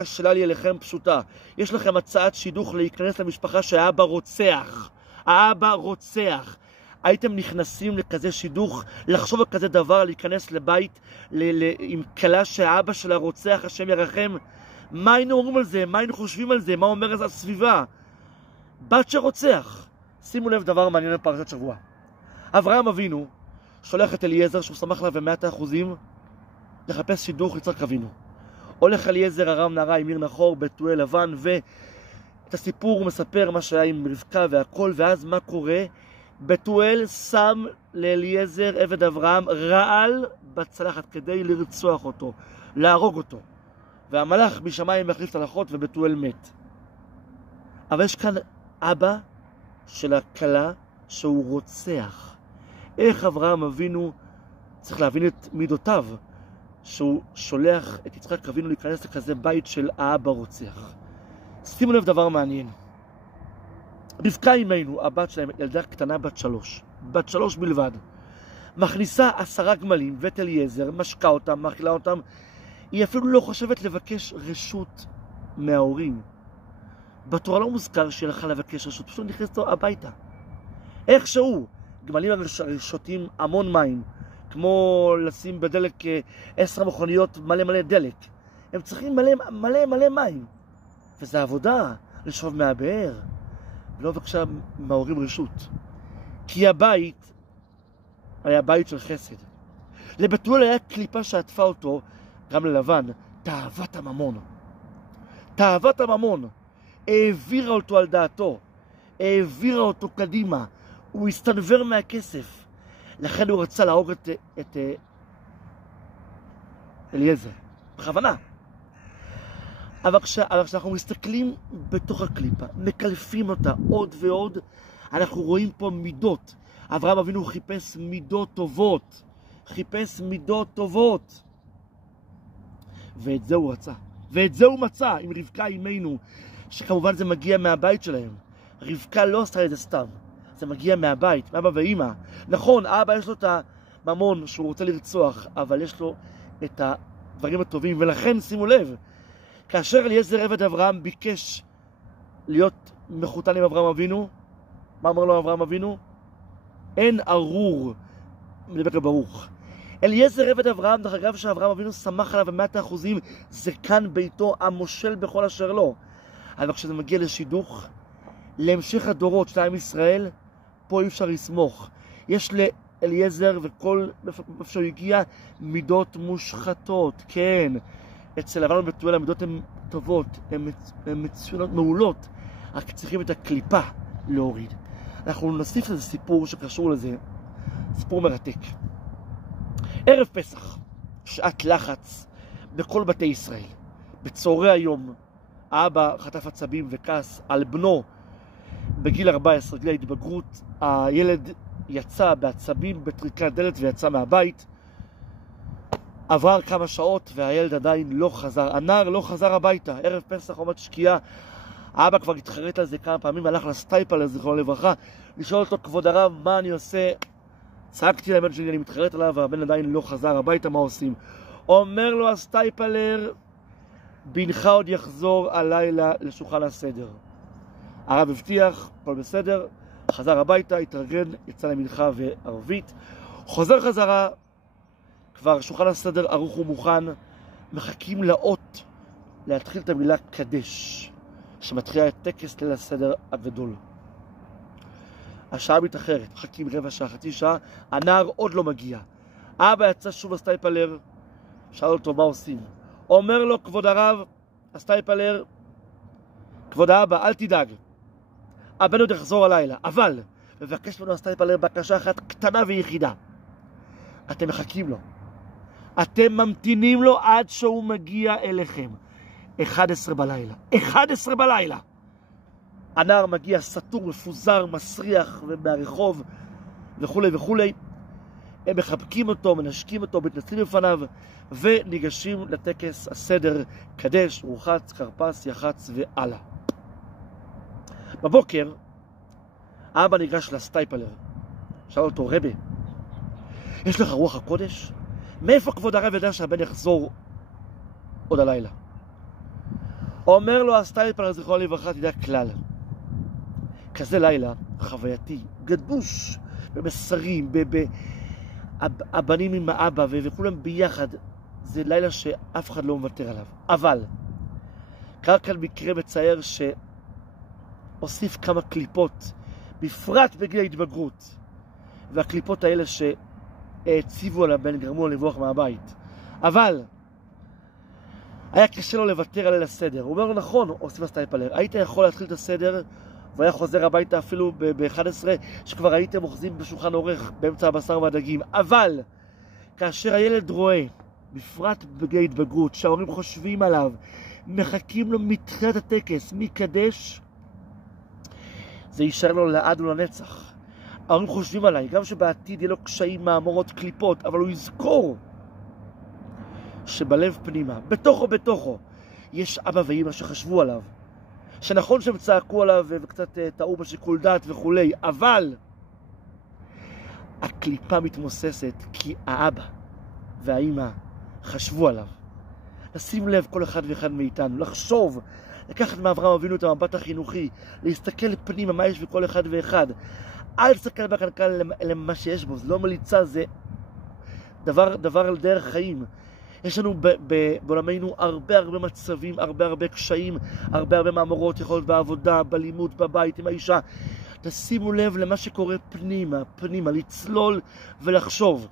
השאלה לי אליכם פשוטה. יש לכם הצעת שידוך להיכנס למשפחה שהאבא רוצח. האבא רוצח. הייתם נכנסים לכזה שידוך, לחשוב על כזה דבר, להיכנס לבית עם כלה שהאבא שלה רוצח, השם ירחם? מה היינו אומרים על זה? מה היינו חושבים על זה? מה אומר על הסביבה? בת שרוצח. שימו לב דבר מעניין בפרשת שבוע. אברהם אבינו שולח את אליעזר, שהוא שמח לה ב100%, לחפש שידוך ליצחק אבינו. הולך אליעזר ארם נהרה עם עיר נחור, בתואל לבן, ואת הסיפור הוא מספר מה שהיה עם רבקה והכל, ואז מה קורה? בתואל שם לאליעזר עבד אברהם רעל בצלחת כדי לרצוח אותו, להרוג אותו. והמלאך משמיים מחליף את הלכות ובתואל מת. אבל יש כאן אבא של הכלה שהוא רוצח. איך אברהם אבינו צריך להבין את מידותיו, שהוא שולח את יצחק אבינו להיכנס לכזה בית של האבא רוצח. שימו לב דבר מעניין. רבקה אמנו, הבת שלהם, ילדה קטנה בת 3 בלבד, מכניסה 10 גמלים ואת אליעזר, משקה אותם, מאכילה אותם. היא אפילו לא חושבת לבקש רשות מההורים. בתורה לא מוזכר שהיא הלכה לבקש רשות, פשוט נכנסת לו הביתה. איכשהו, גמלים שותים המון מים, כמו לשים בדלק 10 מכוניות מלא דלק. הם צריכים מלא מים. וזו עבודה, לשאוב מהבאר. ולא בבקשה מההורים רשות. כי הבית היה בית של חסד. לבתואל היה קליפה שעטפה אותו, גם ללבן, תאוות הממון. תאוות הממון. העבירה אותו על דעתו. העבירה אותו קדימה. הוא הסתנבר מהכסף. לכן הוא רצה להרוג את אליעזר. בכוונה. אבל כשאנחנו מסתכלים בתוך הקליפה, מקלפים אותה עוד ועוד, אנחנו רואים פה מידות. אברהם אבינו חיפש מידות טובות. חיפש מידות טובות. ואת זה הוא רצה. ואת זה הוא מצא עם רבקה אמנו, שכמובן זה מגיע מהבית שלהם. רבקה לא עשתה את זה סתם. זה מגיע מהבית, מאבא ואמא. נכון, האבא יש לו את הממון שהוא רוצה לרצוח, אבל יש לו את הדברים הטובים. ולכן, שימו לב, כאשר אליעזר עבד אברהם ביקש להיות מחותן עם אברהם אבינו, מה אומר לו אברהם אבינו? אין ארור, מדבר ברוך. אליעזר עבד אברהם, דרך אגב שאברהם אבינו שמח עליו ב100%, זה כאן ביתו המושל בכל אשר לו. אבל כשזה מגיע לשידוך, להמשך הדורות של עם ישראל, פה אי אפשר לסמוך. יש לאליעזר וכל איפה שהוא הגיע מידות מושחתות, כן. אצל אברהם בתואל המידות הן טובות, הן מצוינות, מעולות, רק צריכים את הקליפה להוריד. אנחנו נוסיף לזה סיפור שקשור לזה, סיפור מרתק. ערב פסח, שעת לחץ בכל בתי ישראל. בצהרי היום, האבא חטף עצבים וכעס על בנו בגיל 14, גיל ההתבגרות. הילד יצא בעצבים בטריקת דלת ויצא מהבית. עבר כמה שעות והילד עדיין לא חזר. הנער לא חזר הביתה. ערב פסח עומד שקיעה. האבא כבר התחרט על זה כמה פעמים, הלך לסטייפלר, זכרונו לברכה, לשאול אותו, כבוד הרב, מה אני עושה? צעקתי לבן שלי, אני מתחרט עליו, והבן עדיין לא חזר הביתה, מה עושים? אומר לו הסטייפלר, בנך עוד יחזור הלילה לשולחן הסדר. הרב הבטיח, הכל בסדר, חזר הביתה, התארגן, יצא למנחה וערבית, חוזר חזרה, כבר שולחן הסדר ערוך ומוכן, מחכים לאות להתחיל את המילה קדש, שמתחילה את טקס ליל הסדר הגדול. השעה מתאחרת, מחכים רבע שעה, חצי שעה, הנער עוד לא מגיע. אבא יצא שוב הסטייפלר, שאל אותו מה עושים. אומר לו, כבוד הרב, הסטייפלר, כבוד האבא, אל תדאג, הבן עוד יחזור הלילה, אבל מבקש ממנו הסטייפלר בקשה אחת קטנה ויחידה. אתם מחכים לו, אתם ממתינים לו עד שהוא מגיע אליכם. 11 בלילה. 11 בלילה. הנער מגיע סתור, מפוזר, מסריח מהרחוב וכו' וכו'. הם מחבקים אותו, מנשקים אותו, מתנצלים בפניו וניגשים לטקס הסדר קדש, רוחץ, כרפס, יחץ והלאה. בבוקר האבא ניגש לסטייפלר. שאל אותו, רבי, יש לך רוח הקודש? מאיפה כבוד הרב ידע שהבן יחזור עוד הלילה? אומר לו הסטיילפלר, זכרו לברכה, תדע כלל. כזה לילה חווייתי, גדוש במסרים, הבנים עם האבא וכולם ביחד, זה לילה שאף אחד לא מוותר עליו. אבל, קרה כאן מקרה מצער שהוסיף כמה קליפות, בפרט בגיל ההתבגרות. והקליפות האלה שהציבו עליו בין גרמו לו לברוח מהבית. אבל, היה קשה לו לוותר על ליל הסדר. הוא אומר לו, נכון, הוסיף הסטיילפלר, היית יכול להתחיל את הסדר, והיה חוזר הביתה אפילו ב-11, שכבר הייתם אוחזים בשולחן עורך באמצע הבשר והדגים. אבל, כאשר הילד רואה, בפרט בגיל ההתבגרות, שההורים חושבים עליו, מחכים לו מתחילת הטקס, מקדש, זה יישאר לו לעד ולנצח. ההורים חושבים עליי, גם שבעתיד יהיה לו קשיים, מאמרות, קליפות, אבל הוא יזכור שבלב פנימה, בתוכו, יש אבא ואמא שחשבו עליו. שנכון שהם צעקו עליו וקצת טעו בשיקול דעת וכולי, אבל הקליפה מתמוססת כי האבא והאמא חשבו עליו. לשים לב כל אחד ואחד מאיתנו, לחשוב, לקחת מאברהם אבינו את המבט החינוכי, להסתכל פנימה מה יש בכל אחד ואחד. אל תסתכל בקנקן למה שיש בו, זה לא מליצה, זה דבר על דרך חיים. יש לנו בעולמנו הרבה מצבים, הרבה קשיים, הרבה מאמרות, יכול להיות בעבודה, בלימוד, בבית, עם האישה. תשימו לב למה שקורה פנימה, לצלול ולחשוב.